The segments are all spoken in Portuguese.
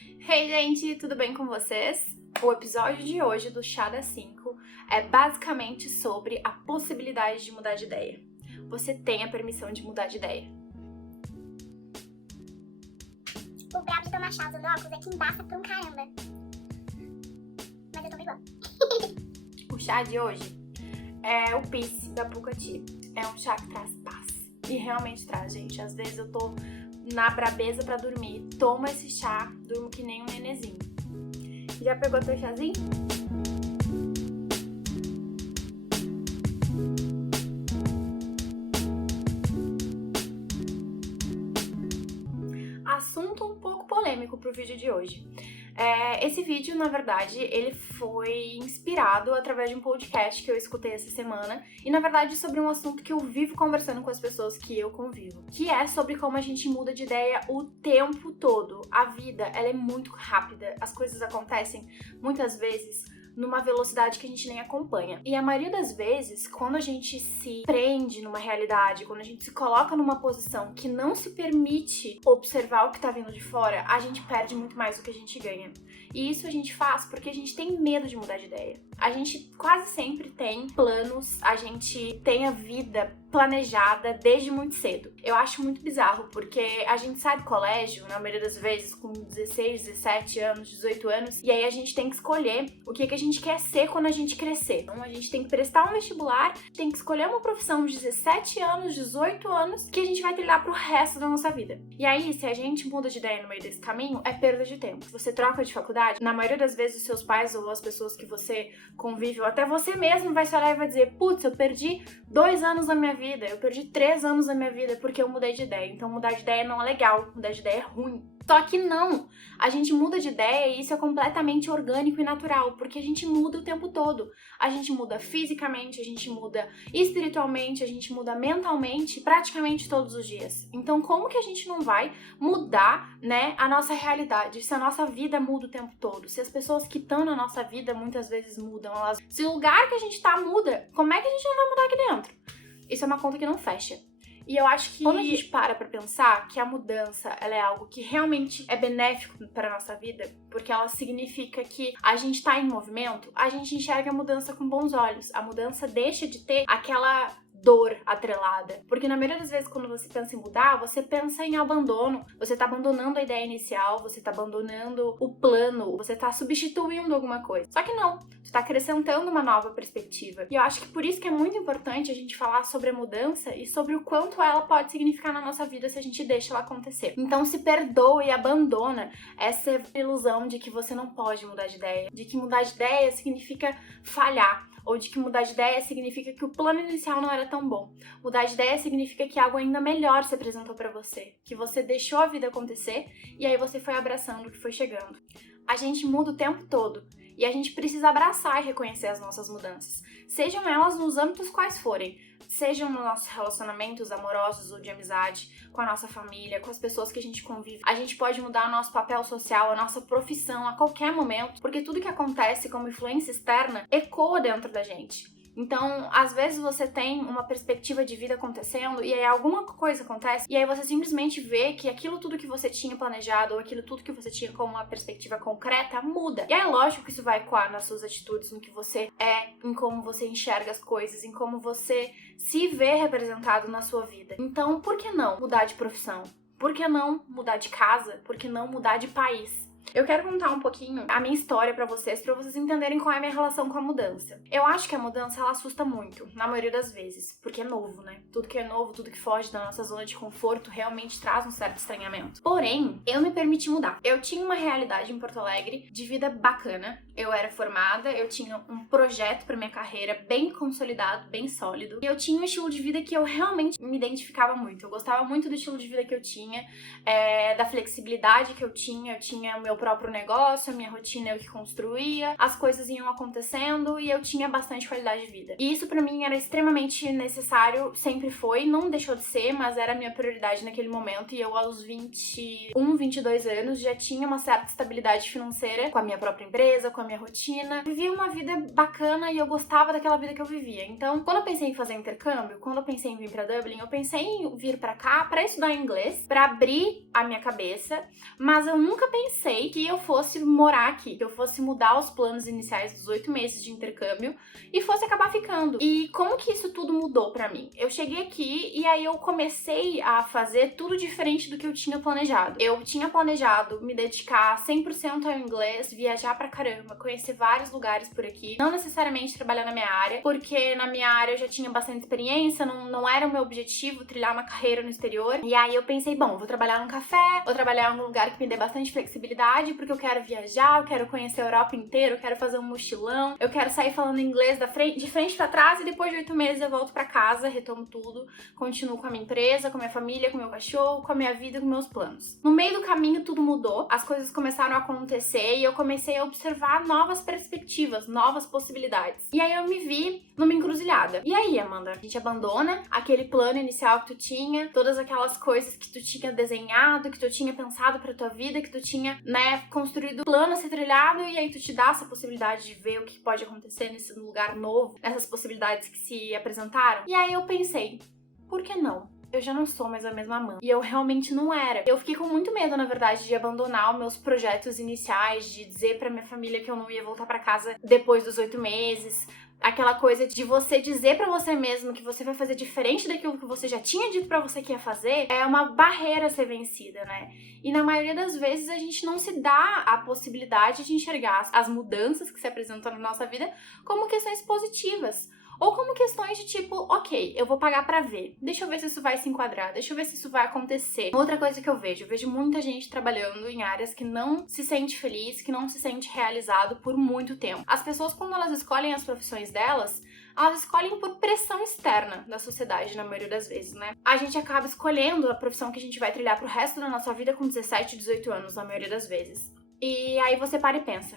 Hey, gente, tudo bem com vocês? O episódio de hoje do Chá das 5 é basicamente sobre a possibilidade de mudar de ideia. Você tem a permissão de mudar de ideia. O brabo de tomar chá usando óculos é que embaça por um caramba. Mas eu tomo igual. O chá de hoje é o Peace da Puka Tea. É um chá que traz paz. E realmente traz, gente. Às vezes eu tô na brabeza pra dormir, tomo esse chá, durmo que nem um nenezinho. Já pegou teu chazinho? Assunto um pouco polêmico pro vídeo de hoje. Esse vídeo, na verdade, ele foi inspirado através de um podcast que eu escutei essa semana e, na verdade, sobre um assunto que eu vivo conversando com as pessoas que eu convivo, que é sobre como a gente muda de ideia o tempo todo. A vida, ela é muito rápida, as coisas acontecem muitas vezes numa velocidade que a gente nem acompanha. E a maioria das vezes, quando a gente se prende numa realidade, quando a gente se coloca numa posição que não se permite observar o que tá vindo de fora, a gente perde muito mais do que a gente ganha. E isso a gente faz porque a gente tem medo de mudar de ideia. A gente quase sempre tem planos, a gente tem a vida planejada desde muito cedo. Eu acho muito bizarro, porque a gente sai do colégio, na maioria das vezes, com 16, 17 anos, 18 anos, e aí a gente tem que escolher o que a gente quer ser quando a gente crescer. Então a gente tem que prestar um vestibular, tem que escolher uma profissão de 17 anos, 18 anos, que a gente vai trilhar pro resto da nossa vida. E aí, se a gente muda de ideia no meio desse caminho, é perda de tempo. Se você troca de faculdade, na maioria das vezes os seus pais ou as pessoas que você convive, ou até você mesmo vai se olhar e vai dizer: putz, eu perdi 2 anos da minha vida, eu perdi 3 anos da minha vida porque eu mudei de ideia. Então mudar de ideia não é legal, mudar de ideia é ruim. Só que não, a gente muda de ideia e isso é completamente orgânico e natural, porque a gente muda o tempo todo. A gente muda fisicamente, a gente muda espiritualmente, a gente muda mentalmente, praticamente todos os dias. Então como que a gente não vai mudar, né, a nossa realidade, se a nossa vida muda o tempo todo? Se as pessoas que estão na nossa vida muitas vezes mudam, se o lugar que a gente tá muda, como é que a gente não vai mudar aqui dentro? Isso é uma conta que não fecha. E eu acho que quando a gente para pra pensar que a mudança, ela é algo que realmente é benéfico para nossa vida, porque ela significa que a gente tá em movimento, a gente enxerga a mudança com bons olhos. A mudança deixa de ter aquela dor atrelada. Porque na maioria das vezes quando você pensa em mudar, você pensa em abandono. Você tá abandonando a ideia inicial, você tá abandonando o plano, você tá substituindo alguma coisa. Só que não, você tá acrescentando uma nova perspectiva. E eu acho que por isso que é muito importante a gente falar sobre a mudança e sobre o quanto ela pode significar na nossa vida se a gente deixa ela acontecer. Então se perdoa e abandona essa ilusão de que você não pode mudar de ideia, de que mudar de ideia significa falhar, ou de que mudar de ideia significa que o plano inicial não era tão bom. Mudar de ideia significa que algo ainda melhor se apresentou pra você, que você deixou a vida acontecer e aí você foi abraçando o que foi chegando. A gente muda o tempo todo e a gente precisa abraçar e reconhecer as nossas mudanças, sejam elas nos âmbitos quais forem, sejam nos nossos relacionamentos amorosos ou de amizade, com a nossa família, com as pessoas que a gente convive. A gente pode mudar o nosso papel social, a nossa profissão a qualquer momento, porque tudo que acontece como influência externa ecoa dentro da gente. Então, às vezes você tem uma perspectiva de vida acontecendo e aí alguma coisa acontece e aí você simplesmente vê que aquilo tudo que você tinha planejado ou aquilo tudo que você tinha como uma perspectiva concreta muda. E é lógico que isso vai ecoar nas suas atitudes, no que você é, em como você enxerga as coisas, em como você se vê representado na sua vida. Então, por que não mudar de profissão? Por que não mudar de casa? Por que não mudar de país? Eu quero contar um pouquinho a minha história pra vocês entenderem qual é a minha relação com a mudança. Eu acho que a mudança, ela assusta muito, na maioria das vezes, porque é novo, né? Tudo que é novo, tudo que foge da nossa zona de conforto realmente traz um certo estranhamento. Porém, eu me permiti mudar. Eu tinha uma realidade em Porto Alegre de vida bacana. Eu era formada, eu tinha um projeto pra minha carreira bem consolidado, bem sólido. E eu tinha um estilo de vida que eu realmente me identificava muito. Eu gostava muito do estilo de vida que eu tinha, da flexibilidade que eu tinha o meu próprio negócio, a minha rotina eu que construía, as coisas iam acontecendo e eu tinha bastante qualidade de vida. E isso pra mim era extremamente necessário, sempre foi, não deixou de ser, mas era a minha prioridade naquele momento e eu aos 21, 22 anos já tinha uma certa estabilidade financeira com a minha própria empresa, com a minha rotina. Vivia uma vida bacana e eu gostava daquela vida que eu vivia. Então, quando eu pensei em fazer intercâmbio, quando eu pensei em vir pra Dublin, eu pensei em vir pra cá pra estudar inglês, pra abrir a minha cabeça, mas eu nunca pensei que eu fosse morar aqui, que eu fosse mudar os planos iniciais dos 8 meses de intercâmbio e fosse acabar ficando. E como que isso tudo mudou pra mim? Eu cheguei aqui e aí eu comecei a fazer tudo diferente do que eu tinha planejado. Eu tinha planejado me dedicar 100% ao inglês, viajar pra caramba, conhecer vários lugares por aqui, não necessariamente trabalhar na minha área, porque na minha área eu já tinha bastante experiência, não era o meu objetivo trilhar uma carreira no exterior. E aí eu pensei, bom, vou trabalhar num café, vou trabalhar em um lugar que me dê bastante flexibilidade, porque eu quero viajar, eu quero conhecer a Europa inteira, eu quero fazer um mochilão, eu quero sair falando inglês de frente pra trás e depois de 8 meses eu volto pra casa, retomo tudo, continuo com a minha empresa, com a minha família, com o meu cachorro, com a minha vida, com meus planos. No meio do caminho tudo mudou, as coisas começaram a acontecer e eu comecei a observar novas perspectivas, novas possibilidades. E aí eu me vi numa encruzilhada. E aí, Amanda, a gente abandona aquele plano inicial que tu tinha, todas aquelas coisas que tu tinha desenhado, que tu tinha pensado pra tua vida, que tu tinha, construído plano a ser trilhado, e aí tu te dá essa possibilidade de ver o que pode acontecer nesse lugar novo, nessas possibilidades que se apresentaram. E aí eu pensei, por que não? Eu já não sou mais a mesma Amanda. E eu realmente não era. Eu fiquei com muito medo, na verdade, de abandonar os meus projetos iniciais, de dizer pra minha família que eu não ia voltar pra casa depois dos 8 meses. Aquela coisa de você dizer pra você mesmo que você vai fazer diferente daquilo que você já tinha dito pra você que ia fazer, é uma barreira a ser vencida, né? E na maioria das vezes a gente não se dá a possibilidade de enxergar as mudanças que se apresentam na nossa vida como questões positivas. Ou como questões de tipo, ok, eu vou pagar pra ver. Deixa eu ver se isso vai se enquadrar, deixa eu ver se isso vai acontecer. Outra coisa que eu vejo muita gente trabalhando em áreas que não se sente feliz, que não se sente realizado por muito tempo. As pessoas, quando elas escolhem as profissões delas, elas escolhem por pressão externa da sociedade, na maioria das vezes, né? A gente acaba escolhendo a profissão que a gente vai trilhar pro resto da nossa vida com 17, 18 anos, na maioria das vezes. E aí você para e pensa,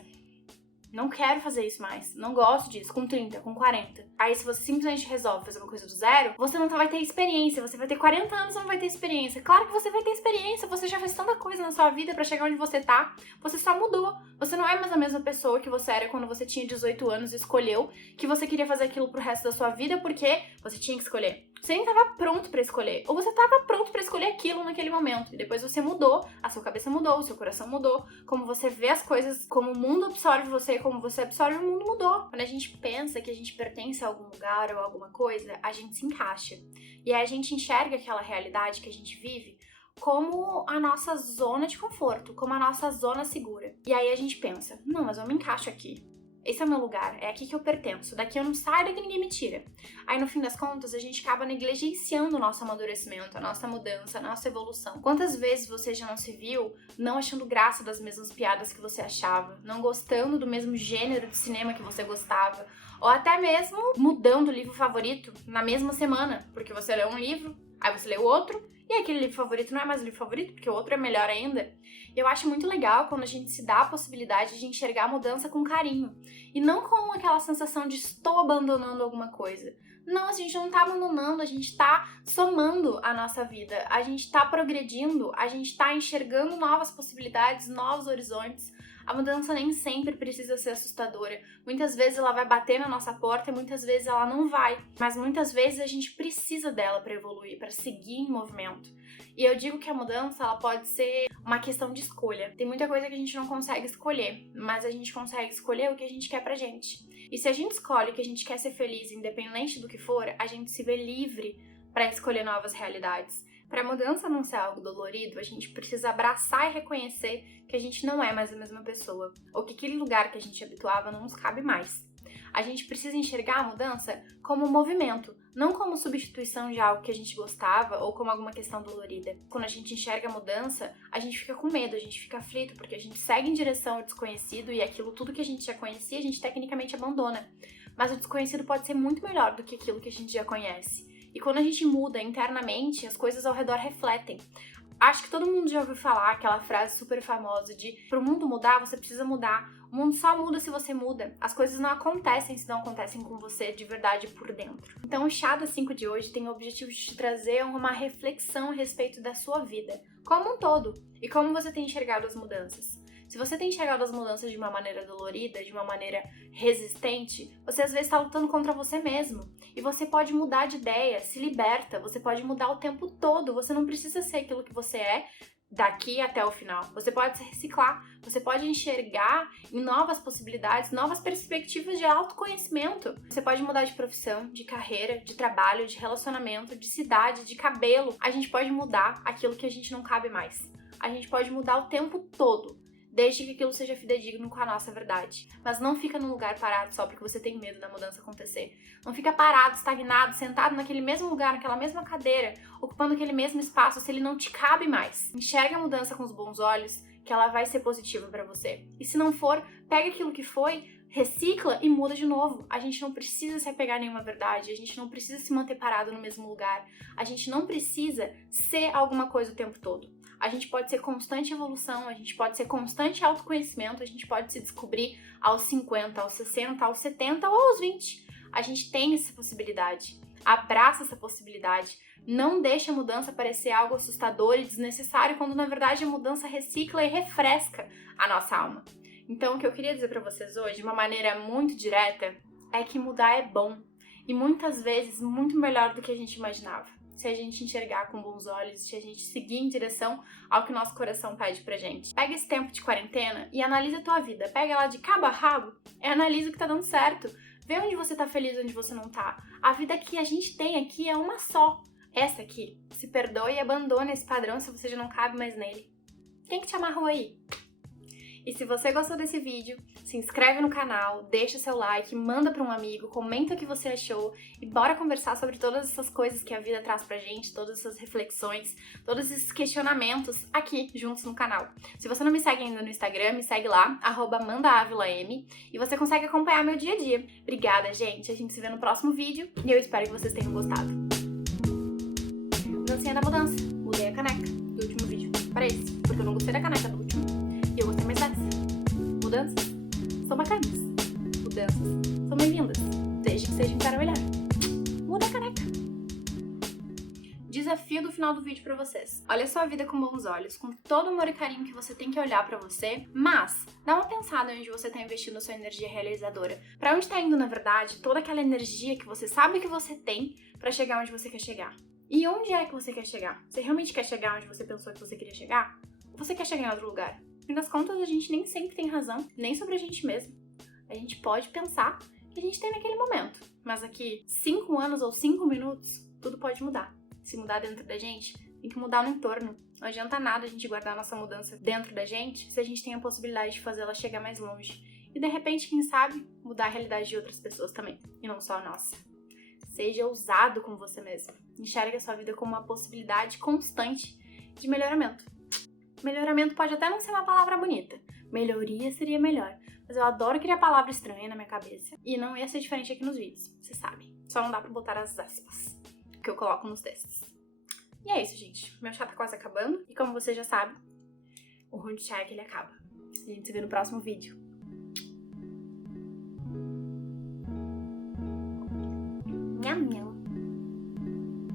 não quero fazer isso mais, não gosto disso, com 30, com 40. Aí se você simplesmente resolve fazer uma coisa do zero, você não vai ter experiência, você vai ter 40 anos e não vai ter experiência. Claro que você vai ter experiência, você já fez tanta coisa na sua vida pra chegar onde você tá, você só mudou. Você não é mais a mesma pessoa que você era quando você tinha 18 anos e escolheu que você queria fazer aquilo pro resto da sua vida porque você tinha que escolher. Você nem tava pronto pra escolher, ou você tava pronto pra escolher aquilo naquele momento, e depois você mudou, a sua cabeça mudou, o seu coração mudou, como você vê as coisas, como o mundo absorve você, como você absorve o mundo mudou. Quando a gente pensa que a gente pertence a algum lugar ou alguma coisa, a gente se encaixa. E aí a gente enxerga aquela realidade que a gente vive como a nossa zona de conforto, como a nossa zona segura. E aí a gente pensa, não, mas eu me encaixo aqui. Esse é o meu lugar, é aqui que eu pertenço, daqui eu não saio, daqui ninguém me tira. Aí no fim das contas a gente acaba negligenciando o nosso amadurecimento, a nossa mudança, a nossa evolução. Quantas vezes você já não se viu não achando graça das mesmas piadas que você achava, não gostando do mesmo gênero de cinema que você gostava, ou até mesmo mudando o livro favorito na mesma semana, porque você leu um livro, aí você leu outro, e aquele livro favorito não é mais o livro favorito, porque o outro é melhor ainda. Eu acho muito legal quando a gente se dá a possibilidade de enxergar a mudança com carinho. E não com aquela sensação de estou abandonando alguma coisa. Não, a gente não tá abandonando, a gente tá somando a nossa vida. A gente tá progredindo, a gente tá enxergando novas possibilidades, novos horizontes. A mudança nem sempre precisa ser assustadora. Muitas vezes ela vai bater na nossa porta e muitas vezes ela não vai. Mas muitas vezes a gente precisa dela para evoluir, para seguir em movimento. E eu digo que a mudança ela pode ser uma questão de escolha. Tem muita coisa que a gente não consegue escolher, mas a gente consegue escolher o que a gente quer pra gente. E se a gente escolhe que a gente quer ser feliz, independente do que for, a gente se vê livre para escolher novas realidades. Para a mudança não ser algo dolorido, a gente precisa abraçar e reconhecer que a gente não é mais a mesma pessoa, ou que aquele lugar que a gente habituava não nos cabe mais. A gente precisa enxergar a mudança como um movimento, não como substituição de algo que a gente gostava ou como alguma questão dolorida. Quando a gente enxerga a mudança, a gente fica com medo, a gente fica aflito, porque a gente segue em direção ao desconhecido e aquilo tudo que a gente já conhecia, a gente tecnicamente abandona. Mas o desconhecido pode ser muito melhor do que aquilo que a gente já conhece. E quando a gente muda internamente, as coisas ao redor refletem. Acho que todo mundo já ouviu falar aquela frase super famosa de pro mundo mudar, você precisa mudar. O mundo só muda se você muda. As coisas não acontecem se não acontecem com você de verdade por dentro. Então o Chá das 5 de hoje tem o objetivo de te trazer uma reflexão a respeito da sua vida, como um todo, e como você tem enxergado as mudanças. Se você tem enxergado as mudanças de uma maneira dolorida, de uma maneira resistente, você às vezes está lutando contra você mesmo. E você pode mudar de ideia, se liberta, você pode mudar o tempo todo, você não precisa ser aquilo que você é daqui até o final. Você pode se reciclar, você pode enxergar em novas possibilidades, novas perspectivas de autoconhecimento. Você pode mudar de profissão, de carreira, de trabalho, de relacionamento, de cidade, de cabelo. A gente pode mudar aquilo que a gente não cabe mais. A gente pode mudar o tempo todo, desde que aquilo seja fidedigno com a nossa verdade. Mas não fica num lugar parado só porque você tem medo da mudança acontecer. Não fica parado, estagnado, sentado naquele mesmo lugar, naquela mesma cadeira, ocupando aquele mesmo espaço se ele não te cabe mais. Enxerga a mudança com os bons olhos, que ela vai ser positiva pra você. E se não for, pega aquilo que foi, recicla e muda de novo. A gente não precisa se apegar a nenhuma verdade, a gente não precisa se manter parado no mesmo lugar, a gente não precisa ser alguma coisa o tempo todo. A gente pode ser constante evolução, a gente pode ser constante autoconhecimento, a gente pode se descobrir aos 50, aos 60, aos 70 ou aos 20. A gente tem essa possibilidade. Abraça essa possibilidade. Não deixe a mudança parecer algo assustador e desnecessário, quando na verdade a mudança recicla e refresca a nossa alma. Então o que eu queria dizer pra vocês hoje, de uma maneira muito direta, é que mudar é bom. E muitas vezes muito melhor do que a gente imaginava. Se a gente enxergar com bons olhos, se a gente seguir em direção ao que o nosso coração pede pra gente. Pega esse tempo de quarentena e analisa a tua vida. Pega ela de cabo a rabo e analisa o que tá dando certo. Vê onde você tá feliz e onde você não tá. A vida que a gente tem aqui é uma só. Essa aqui. Se perdoe e abandone esse padrão se você já não cabe mais nele. Quem que te amarrou aí? E se você gostou desse vídeo, se inscreve no canal, deixa seu like, manda pra um amigo, comenta o que você achou e bora conversar sobre todas essas coisas que a vida traz pra gente, todas essas reflexões, todos esses questionamentos aqui juntos no canal. Se você não me segue ainda no Instagram, me segue lá, @mandaavilam, e você consegue acompanhar meu dia a dia. Obrigada, gente! A gente se vê no próximo vídeo e eu espero que vocês tenham gostado. Dancinha da mudança. Mudei a caneca do último vídeo para esse, porque eu não gostei da caneca do último. E eu gostei mais dessa. Mudanças são bacanas. Mudanças são bem-vindas, desde que sejam para melhor. Muda a caneca. Desafio do final do vídeo pra vocês. Olha a sua vida com bons olhos, com todo o amor e carinho que você tem que olhar pra você, mas dá uma pensada onde você tá investindo a sua energia realizadora. Pra onde tá indo, na verdade, toda aquela energia que você sabe que você tem pra chegar onde você quer chegar. E onde é que você quer chegar? Você realmente quer chegar onde você pensou que você queria chegar? Ou você quer chegar em outro lugar? No fim das contas, a gente nem sempre tem razão, nem sobre a gente mesmo. A gente pode pensar que a gente tem naquele momento, mas aqui 5 anos ou 5 minutos, tudo pode mudar. Se mudar dentro da gente, tem que mudar no entorno. Não adianta nada a gente guardar a nossa mudança dentro da gente se a gente tem a possibilidade de fazer ela chegar mais longe. E de repente, quem sabe, mudar a realidade de outras pessoas também, e não só a nossa. Seja ousado com você mesmo. Enxergue a sua vida como uma possibilidade constante de melhoramento. Melhoramento pode até não ser uma palavra bonita. Melhoria seria melhor. Mas eu adoro criar palavra estranha na minha cabeça. E não ia ser diferente aqui nos vídeos, vocês sabem. Só não dá pra botar as aspas que eu coloco nos textos. E é isso, gente. Meu chá tá quase acabando. E como você já sabe, o ruim de chá é que ele acaba. A gente se vê no próximo vídeo.